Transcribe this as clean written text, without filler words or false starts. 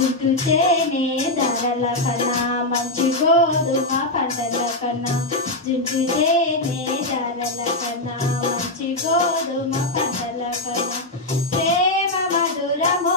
జుట్టుతేనే ధరల కన్నా మంచి గోధుమ పంటల కన్నా జుట్టుతేనే ధరల కన్నా మంచి గోధుమ పంటల కన్నా ప్రేమ మధురమో